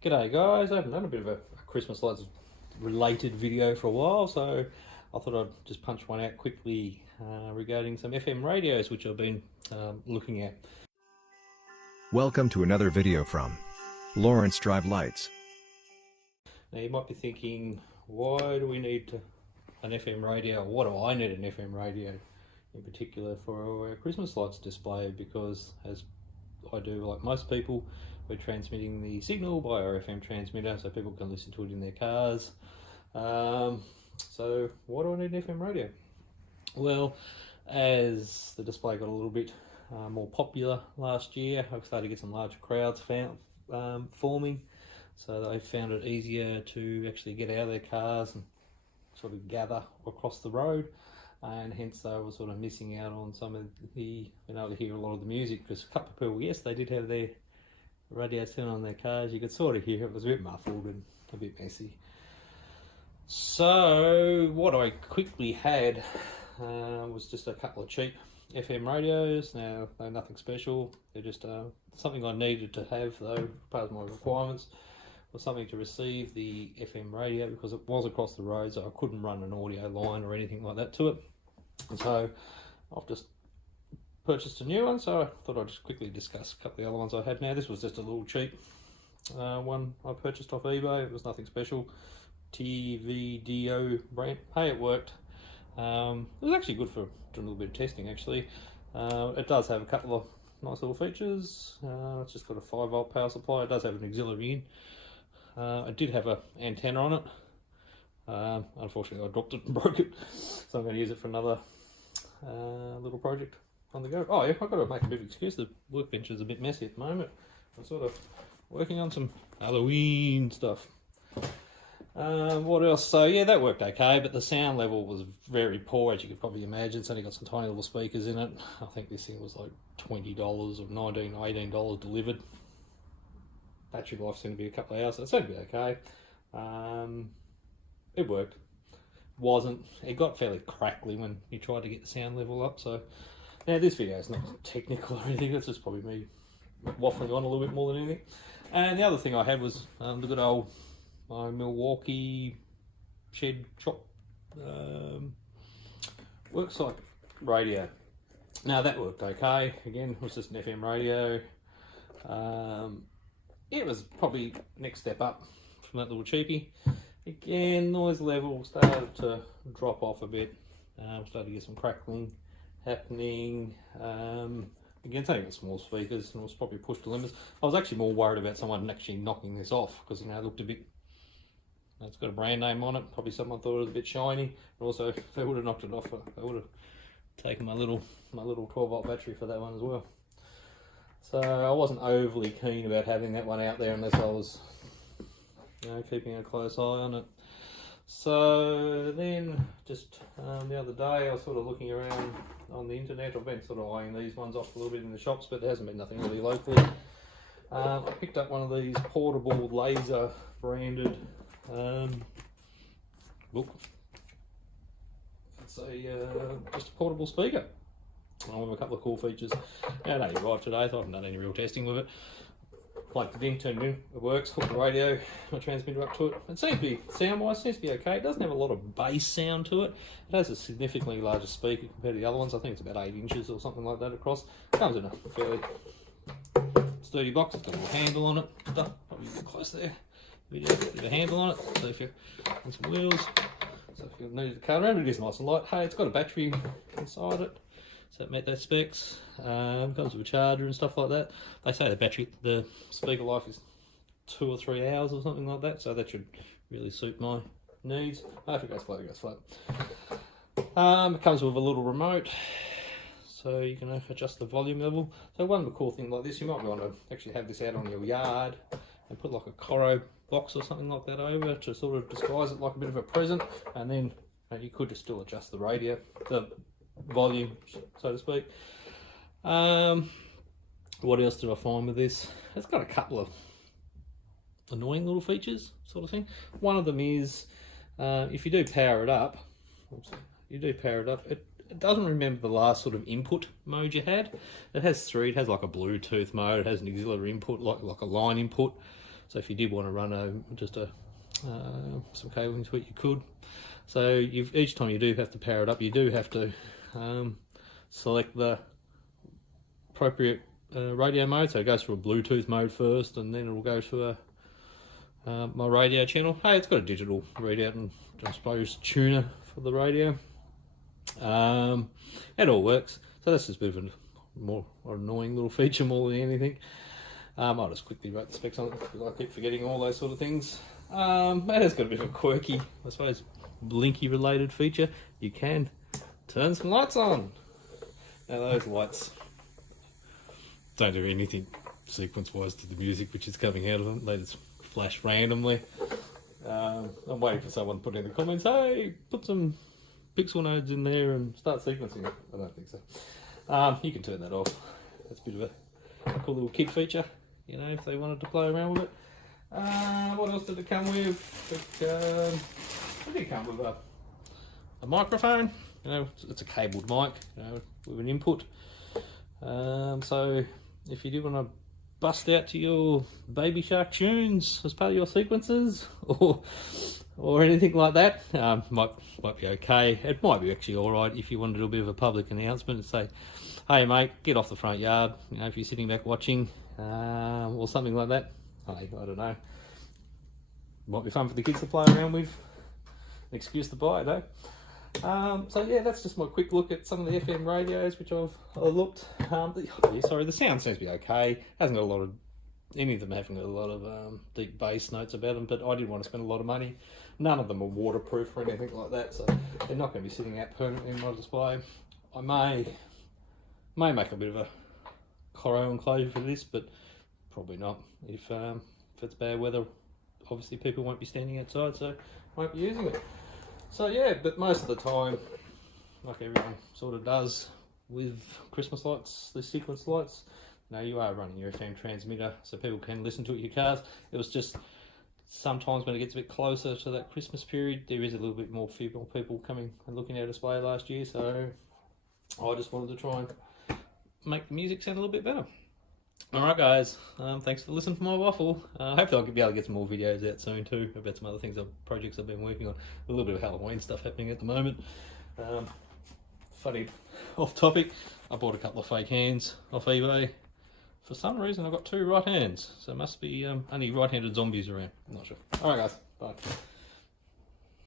G'day guys, I haven't done a bit of a Christmas lights related video for a while, so I thought I'd just punch one out quickly regarding some FM radios which I've been looking at. Welcome to another video from Lawrence Drive Lights. Now you might be thinking, why do we need an FM radio? What do I need an FM radio in particular for our Christmas lights display? Because as I do, like most people, we're transmitting the signal by our FM transmitter so people can listen to it in their cars. So why do I need an FM radio? Well, as the display got a little bit more popular last year, I started to get some larger crowds forming, so they found it easier to actually get out of their cars and sort of gather across the road, and hence they were sort of missing out on some of the, being able to hear a lot of the music, because a couple of people, yes, they did have their radios turned on their cars. You could sort of hear it was a bit muffled and a bit messy. So what I quickly had was just a couple of cheap FM radios. Now they're nothing special, they're just something I needed to have though. Part of my requirements was something to receive the FM radio, because it was across the road, so I couldn't run an audio line or anything like that to it. And so I've just purchased a new one, so I thought I'd just quickly discuss a couple of the other ones I had. Now this was just a little cheap one I purchased off eBay. It was nothing special, TVDO brand. Hey, it worked. It was actually good for doing a little bit of testing actually. It does have a couple of nice little features. It's just got a 5-volt power supply. It does have an auxiliary in. It did have an antenna on it. Unfortunately I dropped it and broke it, so I'm going to use it for another little project on the go. Oh yeah, I've got to make a bit of excuse. The workbench is a bit messy at the moment. I'm sort of working on some Halloween stuff. What else? So yeah, that worked okay, but the sound level was very poor, as you could probably imagine. It's only got some tiny little speakers in it. I think this thing was like $20 or $19 or $18 delivered. Battery life seemed to be a couple of hours, so it seemed to be okay. It worked. It got fairly crackly when you tried to get the sound level up. So now this video is not technical or anything, it's just probably me waffling on a little bit more than anything. And the other thing I had was the good old Milwaukee shed shop worksite radio. Now that worked okay. Again, it was just an FM radio. It was probably next step up from that little cheapie. Again, noise level started to drop off a bit. Started to get some crackling happening. Again, it's only got small speakers and it was probably pushed to limits. I was actually more worried about someone actually knocking this off, because it looked a bit, it's got a brand name on it. Probably someone thought it was a bit shiny. And also, if they would have knocked it off, they would have taken my little 12-volt battery for that one as well. So I wasn't overly keen about having that one out there unless I was, keeping a close eye on it. So then, just the other day, I was sort of looking around on the internet. I've been sort of eyeing these ones off a little bit in the shops, but there hasn't been nothing really locally. I picked up one of these portable laser branded book. It's just a portable speaker. With a couple of cool features. Now, it only arrived today, so I haven't done any real testing with it. Plugged it in, turned it in, it works. Hooked the radio, my transmitter up to it. It seems to be, sound-wise, seems to be okay. It doesn't have a lot of bass sound to it. It has a significantly larger speaker compared to the other ones. I think it's about 8 inches or something like that across. It comes in a fairly sturdy box. It's got a little handle on it. Probably get close there. Bit of a handle on it. So if you're on some wheels, so if you need to car around, it is nice and light. Hey, it's got a battery inside it, so it met those specs. Comes with a charger and stuff like that. They say the speaker life is 2 or 3 hours or something like that, so that should really suit my needs. If it goes flat, it goes flat. It comes with a little remote, so you can adjust the volume level. So one of the cool things like this, you might want to actually have this out on your yard and put like a Coro box or something like that over to sort of disguise it like a bit of a present, and then you could just still adjust the radio, the volume, so to speak. What else did I find with this? It's got a couple of annoying little features, sort of thing. One of them is if you do power it up, it doesn't remember the last sort of input mode you had. It has 3. It has like a Bluetooth mode. It has an auxiliary input, like a line input. So if you did want to run some cabling to it, you could. So each time you do have to power it up, you do have to select the appropriate radio mode. So it goes through a Bluetooth mode first, and then it will go to my radio channel. Hey, it's got a digital readout and I suppose tuner for the radio. It all works. So that's just a bit of a more annoying little feature more than anything. I'll just quickly write the specs on it because I keep forgetting all those sort of things. It has got a bit of a quirky, I suppose, blinky related feature. You can turn some lights on. Now those lights don't do anything sequence wise to the music which is coming out of them. They just flash randomly. I'm waiting for someone to put in the comments, hey, put some pixel nodes in there and start sequencing it. I don't think so. You can turn that off. That's a bit of a cool little kid feature, you know, if they wanted to play around with it. What else did it come with? It did come with a microphone. You know, it's a cabled mic, you know, with an input. So if you do want to bust out to your Baby Shark tunes as part of your sequences, or anything like that, might be okay. It might be actually all right if you want to do a bit of a public announcement and say, hey mate, get off the front yard, you know, if you're sitting back watching, or something like that. Hey, I don't know, might be fun for the kids to play around with, an excuse to buy it, eh? So yeah, that's just my quick look at some of the FM radios which I've looked. The sound seems to be okay. Hasn't got a lot of, any of them haven't got a lot of deep bass notes about them, but I didn't want to spend a lot of money. None of them are waterproof or anything like that, so they're not going to be sitting out permanently in my display. I may make a bit of a Coro enclosure for this, but probably not. If it's bad weather, obviously people won't be standing outside, so won't be using it. So yeah, but most of the time, like everyone sort of does with Christmas lights, the sequence lights, no, you are running your FM transmitter so people can listen to it in your cars. It was just sometimes when it gets a bit closer to that Christmas period, there is a little bit more people coming and looking at our display last year, so I just wanted to try and make the music sound a little bit better. Alright guys, thanks for listening to my waffle. Hopefully I'll be able to get some more videos out soon too about some other things, projects I've been working on. A little bit of Halloween stuff happening at the moment. Funny off topic, I bought a couple of fake hands off eBay. For some reason I've got two right hands, so it must be only right-handed zombies around. I'm not sure. Alright guys, bye.